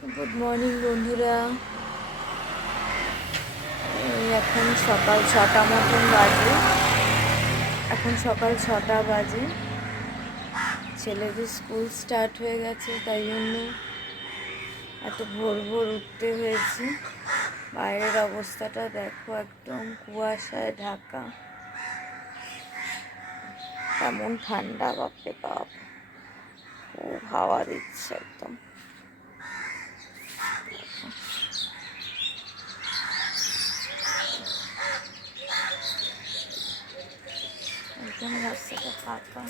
Good morning বন্ধুরা। এখন সকাল 6টা মতন বাজে। ছেলেদের স্কুল স্টার্ট হয়ে গেছে, তাই জন্য এত ভোর ভোর উঠতে হয়েছে। বাইরের অবস্থাটা দেখো, একদম কুয়াশায় ঢাকা। এমন ঠান্ডা, বাপরে বাপ, খুব হাওয়া দিচ্ছে একদম। একদম রাস্তাটা ফাঁকা,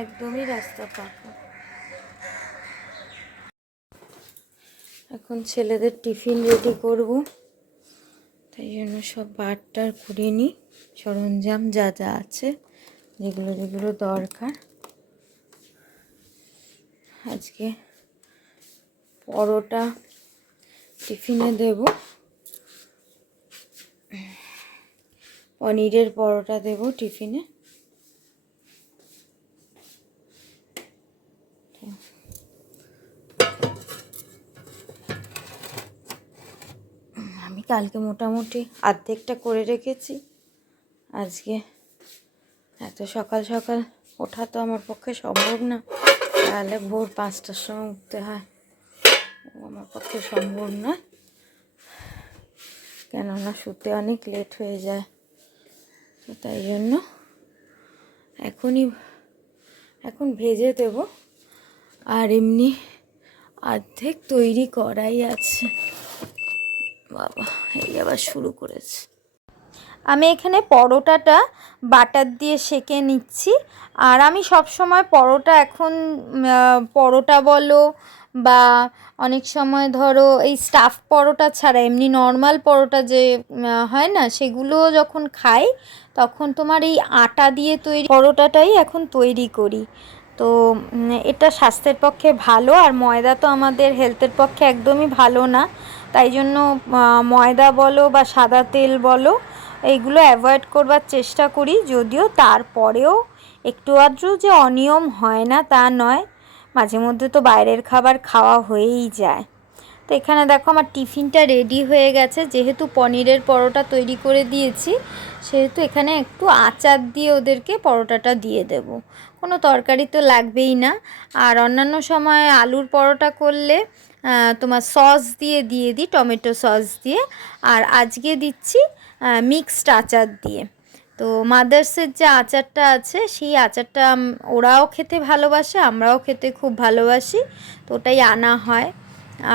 একদমই রাস্তা ফাঁকা। এখন ছেলেদের টিফিন রেডি করব, তাই জন্য সব বারটার করে নিই, সরঞ্জাম যা যা আছে, যেগুলো যেগুলো দরকার। আজকে পরোটা টিফিনে দেব, পনিরের পরোটা দেব টিফিনে। আমি কালকে মোটামুটি অর্ধেকটা করে রেখেছি। আজকে এত সকাল সকাল ওঠা তো আমার পক্ষে সম্ভব না, তাহলে ভোর 5টার সময় উঠতে হয়, আমার পক্ষে সম্ভব নয়, কেননা শুতে অনেক লেট হয়ে যায়। তো তাই জন্য এখন ভেজে দেব। আর এমনি অর্ধেক তৈরি করাই আছে। বাবা, এই আবার শুরু করেছে। আমি এখানে পরোটাটা বাটার দিয়ে সেঁকে নিচ্ছি। আর আমি সব সময় পরোটা এখন পরোটা বলো বা অনেক সময় ধরো এই স্টাফ পরোটা ছাড়া এমনি নর্মাল পরোটা যে হয় না, সেগুলো যখন খাই তখন তোমার এই আটা দিয়ে তৈরি পরোটাটাই এখন তৈরি করি। তো এটা স্বাস্থ্যের পক্ষে ভালো, আর ময়দা তো আমাদের হেলথের পক্ষে একদমই ভালো না। তাই জন্য ময়দা বলো বা সাদা তেল বলো, এইগুলো অ্যাভয়েড করবার চেষ্টা করি। যদিও তারপরেও একটু আধটু যে অনিয়ম হয় না তা নয়, মাঝে মধ্যে তো বাইরের খাবার খাওয়া হয়েই যায়। তো এখানে দেখো আমার টিফিনটা রেডি হয়ে গেছে। যেহেতু পনিরের পরোটা তৈরি করে দিয়েছি, সেহেতু এখানে একটু আচার দিয়ে ওদেরকে পরোটাটা দিয়ে দেব। কোনো তরকারি তো লাগবেই না। আর অন্যান্য সময় আলুর পরোটা করলে তোমার সস দিয়ে দিই, টমেটো সস দিয়ে। আর আজকে দিচ্ছি মিক্সড আচার দিয়ে। তো মাদার্সের যে আচারটা আছে, সেই আচারটা ওরাও খেতে ভালোবাসে, আমরাও খেতে খুব ভালোবাসি, তো ওটাই আনা হয়।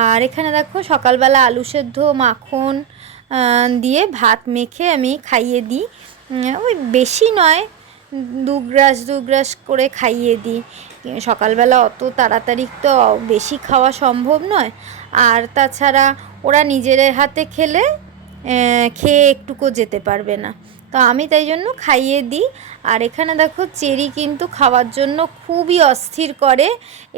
আর এখানে দেখো সকালবেলা আলু সেদ্ধ মাখন দিয়ে ভাত মেখে আমি খাইয়ে দিই। ওই বেশি নয়, দু গ্রাস করে খাইয়ে দিই। সকালবেলা অত তাড়াতাড়ি তো বেশি খাওয়া সম্ভব নয়। আর তাছাড়া ওরা নিজের হাতে খেয়ে একটুকু যেতে পারবে না, তো আমি তাই জন্য খাইয়ে দিই। আর এখানে দেখো চেরি কিন্তু খাওয়ার জন্য খুবই অস্থির করে।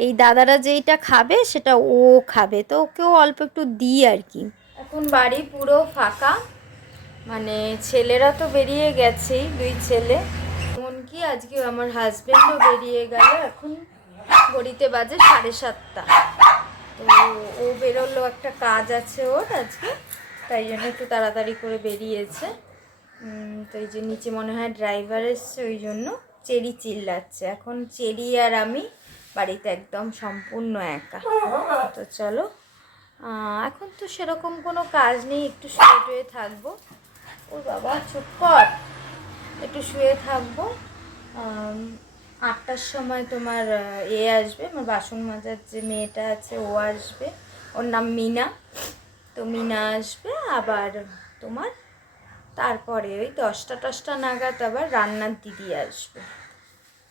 এই দাদারা যেইটা খাবে সেটা ও খাবে, তো ওকেও অল্প একটু দিই আর কি। এখন বাড়ি পুরো ফাঁকা, মানে ছেলেরা তো বেরিয়ে গেছেই, 2 ছেলে, এমনকি আজকে আমার হাজব্যান্ডও বেরিয়ে গেল। এখন ঘড়িতে বাজে 7:30। তো ও বেরোলো, একটা কাজ আছে ওর আজকে, তাই জন্য একটু তাড়াতাড়ি করে বেরিয়েছে। তো এই যে নিচে মনে হয় ড্রাইভার এসছে, ওই জন্য চেরি চিল্লাচ্ছে। এখন চেরি আর আমি বাড়িতে একদম সম্পূর্ণ একা। তো চলো, এখন তো সেরকম কোনো কাজ নেই, একটু শুয়ে থাকবো। ও বাবা চুপ কর, একটু শুয়ে থাকবো। 8টার সময় তোমার আসবে, আমার বাসন মাজার যে মেয়েটা আছে ও আসবে, ওর নাম মিনা। তো মিনা আসবে, আবার তোমার তারপরে ওই 10টা নাগাদ আবার রান্নার দিদি আসবে।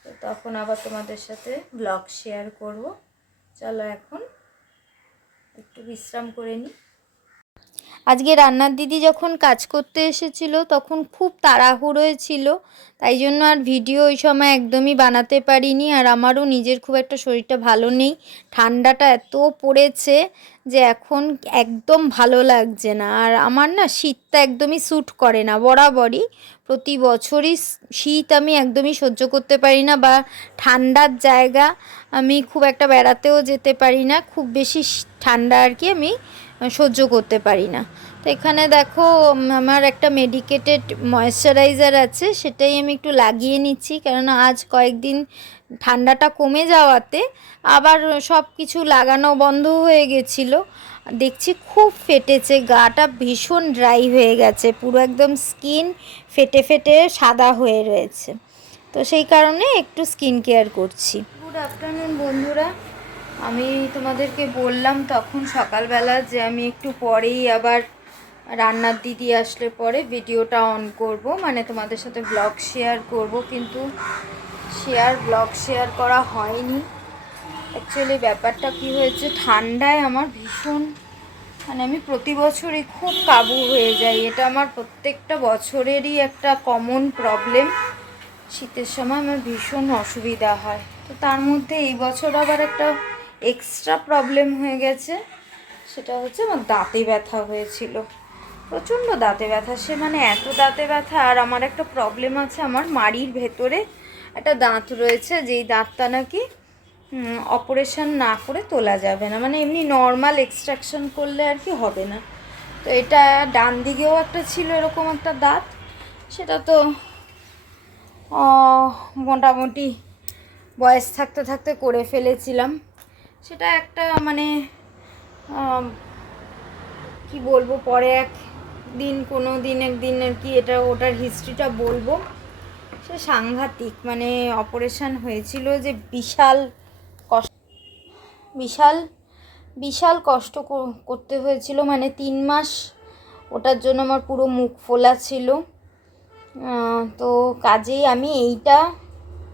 তো তখন আবার তোমাদের সাথে ব্লগ শেয়ার করব। চলো এখন একটু বিশ্রাম করে নিই। আজকে রান্নার দিদি যখন কাজ করতে এসেছিল তখন খুব তাড়াহুড়োয় ছিল, তাই জন্য আর ভিডিও ওই সময় একদমই বানাতে পারিনি। আর আমারও নিজের খুব একটা শরীরটা ভালো নেই, ঠান্ডাটা এত পড়েছে যে এখন একদম ভালো লাগছে না। আর আমার না শীতটা একদমই স্যুট করে না, বরাবরই প্রতি বছরই শীত আমি একদমই সহ্য করতে পারি না, বা ঠান্ডার জায়গা আমি খুব একটা বেড়াতেও যেতে পারি না, খুব বেশি ঠান্ডা আর কি আমি সহ্য করতে পারি না। তো এখানে দেখো আমার একটা মেডিকেটেড ময়েশ্চারাইজার আছে, সেটাই আমি একটু লাগিয়ে নিচ্ছি, কেননা আজ কয়েকদিন ঠান্ডাটা কমে যাওয়াতে আবার সব কিছু লাগানো বন্ধ হয়ে গেছিলো। দেখছি খুব ফেটেছে, গাটা ভীষণ ড্রাই হয়ে গেছে, পুরো একদম স্কিন ফেটে ফেটে সাদা হয়ে রয়েছে। তো সেই কারণে একটু স্কিন কেয়ার করছি। গুড আফটারনুন বন্ধুরা, আমি তোমাদেরকে বললাম তখন সকালবেলা যে আমি একটু পরেই আবার রান্নার দিদি আসলে পরে ভিডিওটা অন করব, মানে তোমাদের সাথে ব্লগ শেয়ার করব, কিন্তু ব্লগ শেয়ার করা হয়নি। অ্যাকচুয়ালি ব্যাপারটা কি হয়েছে, ঠান্ডায় আমার ভীষণ, মানে আমি প্রতি বছরই খুব কাবু হয়ে যাই, এটা আমার প্রত্যেকটা বছরেরই একটা কমন প্রবলেম। শীতের সময় আমার ভীষণ অসুবিধা হয়, তো তার মধ্যে এই বছর আবার একটা এক্সট্রা প্রবলেম হয়ে গেছে, সেটা হচ্ছে আমার দাঁতে ব্যথা হয়েছিল, প্রচণ্ড দাঁতে ব্যথা। সে মানে এত দাঁতে ব্যথা, আর আমার একটা প্রবলেম আছে, আমার মাড়ির ভেতরে একটা দাঁত রয়েছে, যেই দাঁতটা নাকি অপারেশন না করে তোলা যাবে না, মানে এমনি নর্মাল এক্সট্রাকশন করলে আর কি হবে না। তো এটা ডান দিকেও একটা ছিল এরকম একটা দাঁত, সেটা তো মোটামুটি বয়স থাকতে থাকতে করে ফেলেছিলাম। সেটা একটা মানে কি বলবো, পরে একদিন কোনো দিন একদিন আর কি এটা ওটার হিস্ট্রিটা বলবো। সে সাংঘাতিক, মানে অপারেশন হয়েছিল যে বিশাল কষ্ট, বিশাল বিশাল কষ্ট করতে হয়েছিল, মানে 3 মাস ওটার জন্য আমার পুরো মুখ ফোলা ছিল। তো কাজেই আমি এইটা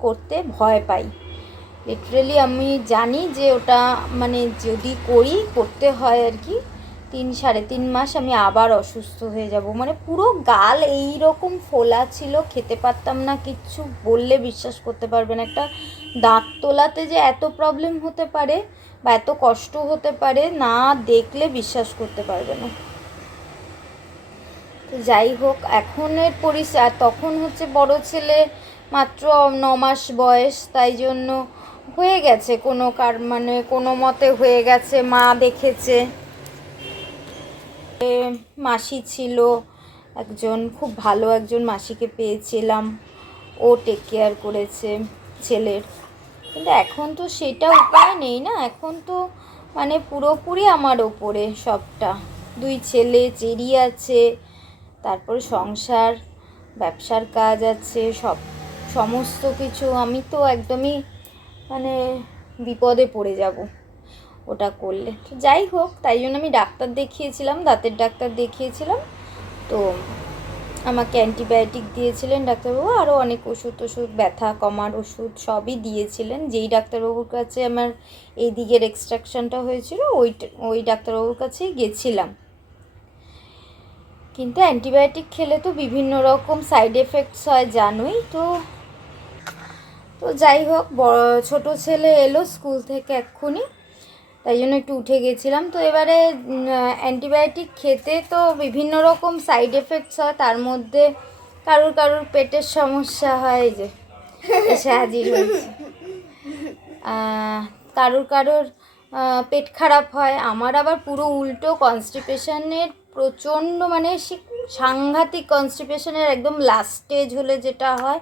করতে ভয় পাই, লিটারেলি আমি জানি যে ওটা মানে যদি করতে হয় আর কি 3-3.5 মাস আমি আবার অসুস্থ হয়ে যাব, মানে পুরো গাল এই রকম ফোলা ছিল, খেতে পারতাম না কিচ্ছু, বললে বিশ্বাস করতে পারবেন একটা দাঁত তোলাতে যে এত প্রবলেম হতে পারে বা এত কষ্ট হতে পারে, না দেখলে বিশ্বাস করতে পারবে না। তো যাই হোক, এখনের আর তখন হচ্ছে বড় ছেলে মাত্র 9 মাস বয়স, তাই জন্য হয়ে গেছে মানে কোনো মতে হয়ে গেছে, মা দেখেছে। মাসি ছিল একজন, খুব ভালো একজন মাসিকে পেয়েছিলাম, ও টেক কেয়ার করেছে ছেলের। কিন্তু এখন তো সেটা উপায় নেই না, এখন তো মানে পুরোপুরি আমার ওপরে সবটা, 2 ছেলে, চেরি আছে, তারপরে সংসার, ব্যবসার কাজ আছে, সমস্ত কিছু, আমি তো একদমই মানে বিপদে পড়ে যাব ওটা করলে। তো যাই হোক, তাই জন্য আমি ডাক্তার দেখিয়েছিলাম, দাঁতের ডাক্তার দেখিয়েছিলাম। তো আমাকে অ্যান্টিবায়োটিক দিয়েছিলেন ডাক্তারবাবু, আরও অনেক ওষুধ ব্যথা কমার ওষুধ সবই দিয়েছিলেন। যেই ডাক্তারবাবুর কাছে আমার এই দিকের এক্সট্রাকশনটা হয়েছিল ওই ডাক্তারবাবুর কাছেই গেছিলাম। কিন্তু অ্যান্টিবায়োটিক খেলে তো বিভিন্ন রকম সাইড এফেক্টস হয় জানোই তো। যাই হোক, ছোটো ছেলে এলো স্কুল থেকে এক্ষুনি, তাই জন্য একটু উঠে গেছিলাম। তো এবারে অ্যান্টিবায়োটিক খেতে তো বিভিন্ন রকম সাইড এফেক্টস হয়, তার মধ্যে কারুর পেটের সমস্যা হয়, এই যে এসে হাজির হয়েছে, কারুর পেট খারাপ হয়, আমার আবার পুরো উল্টো, কনস্টিপেশনের প্রচণ্ড, মানে সাংঘাতিক কনস্টিপেশনের একদম লাস্ট স্টেজ হলে যেটা হয়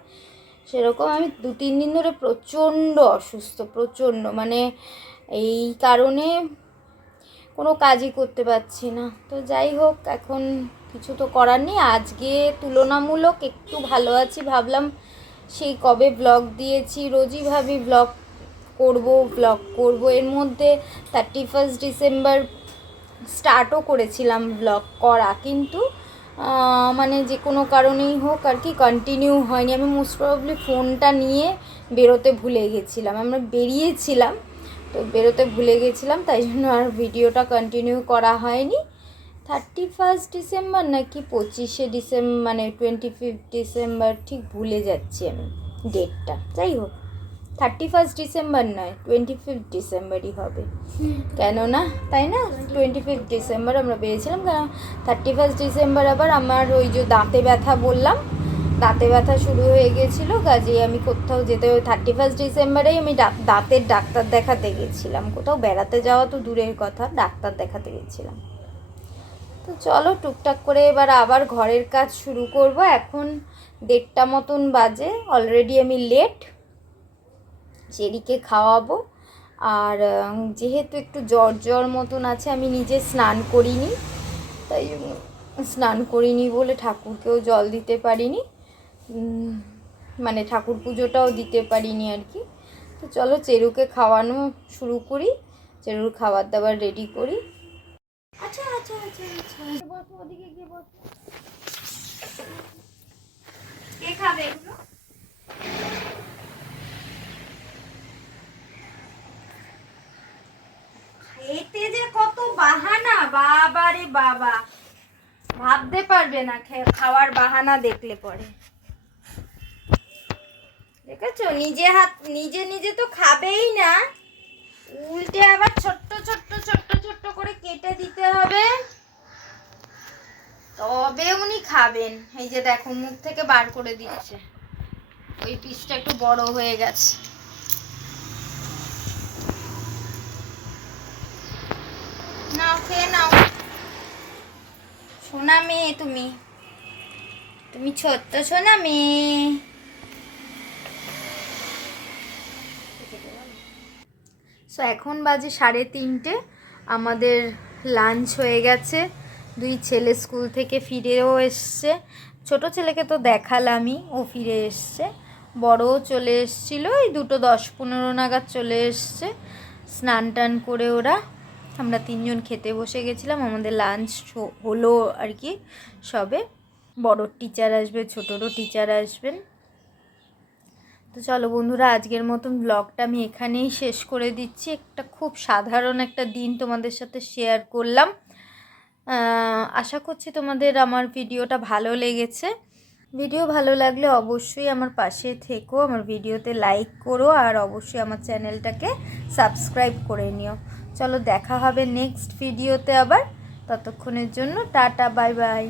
সেরকম। আমি 2-3 দিন ধরে প্রচণ্ড অসুস্থ, প্রচণ্ড, মানে এই কারণে কোনো কাজই করতে পারছি না। তো যাই হোক, এখন কিছু তো করার নেই, আজকে তুলনামূলক একটু ভালো আছি। ভাবলাম সেই কবে ব্লগ দিয়েছি, রোজই ভাবি ব্লগ করব, এর মধ্যে 31 ডিসেম্বর স্টার্টও করেছিলাম ব্লগ করা, কিন্তু মানে যে কোনো কারণেই হোক আর কি কন্টিনিউ হয়নি। আমি মোস্ট প্রবাবলি ফোনটা নিয়ে বেরোতে ভুলে গেছিলাম, আমরা বেরিয়েছিলাম তো বেরোতে ভুলে গেছিলাম, তাই জন্য আর ভিডিওটা কন্টিনিউ করা হয়নি। 31 ডিসেম্বর নাকি 25শে ডিসেম্বর, মানে 25 ডিসেম্বর, ঠিক ভুলে যাচ্ছি আমি ডেটটা। যাই হোক, 31 ডিসেম্বর নয়, 25 ডিসেম্বরই হবে, কেননা তাই না? 25 ডিসেম্বর আমরা বেরিয়েছিলাম, কারণ 31 ডিসেম্বর আবার আমার ওই যে দাঁতে ব্যথা বললাম, দাঁতে ব্যথা শুরু হয়ে গেছিলো, কাজেই আমি কোথাও যেতে, ওই 31 ডিসেম্বরেই আমি দাঁতের ডাক্তার দেখাতে গেছিলাম। কোথাও বেড়াতে যাওয়া তো দূরের কথা, ডাক্তার দেখাতে গেছিলাম। তো চলো টুকটাক করে এবার আবার ঘরের কাজ শুরু করব। এখন 1:30 মতন বাজে, অলরেডি আমি লেট। চেরিকে খাওয়াবো, আর যেহেতু একটু জ্বর মতন আছে, আমি নিজে স্নান করিনি, তাই স্নান করিনি বলে ঠাকুরকেও জল দিতে পারিনি, মানে ঠাকুর পুজোটাও দিতে পারিনি আর কি। তো চলো চেরুকে খাওয়ানো শুরু করি, চেরুর খাবার দাবার রেডি করি। আচ্ছা আচ্ছা আচ্ছা আচ্ছা, বসো, ওদিকে গিয়ে বসো। কে খাবে এগুলো? খেতে যে কত বাহানা, বাবা রে বাবা, ভাবতে পারবে না খাওয়ার বাহানা দেখলে পরে। দেখেছো, নিজে তো খাবেই না, উল্টে আবার ছোট্ট ছোট্ট ছোট্ট ছোট্ট করে কেটে দিতে হবে, তবে উনি খাবেন। এই যে দেখো, মুখ থেকে বার করে দিচ্ছে, ওই পিসটা একটু বড় হয়ে গেছে। নাও, খেয়ে নাও সোনা মেয়ে, তুমি ছোট্ট সোনা মেয়ে। সো এখন বাজে 3:30, আমাদের লাঞ্চ হয়ে গেছে। 2 ছেলে স্কুল থেকে ফিরেও এসছে, ছোট ছেলেকে তো দেখালামই, ও ফিরে এসছে। বড়ও চলে এসছিলো, এই 2:10-15 নাগাদ চলে এসছে। স্নান টান করে আমরা 3 জন খেতে বসে গেছিলাম। আমাদের লাঞ্চ হলো আর কি সবে। বড়োর টিচার আসবে, ছোটোরও টিচার আসবেন। তো চলো বন্ধুরা, আজকের মতন ব্লগটা আমি এখানেই শেষ করে দিচ্ছি। একটা খুব সাধারণ একটা দিন তোমাদের সাথে শেয়ার করলাম। আশা করছি তোমাদের আমার ভিডিওটা ভালো লেগেছে। ভিডিও ভালো লাগলে অবশ্যই আমার পাশে থেকো, আমার ভিডিওতে লাইক করো, আর অবশ্যই আমার চ্যানেলটাকে সাবস্ক্রাইব করে নিও। চলো দেখা হবে নেক্সট ভিডিওতে আবার, ততক্ষণের জন্য টাটা, বাই বাই।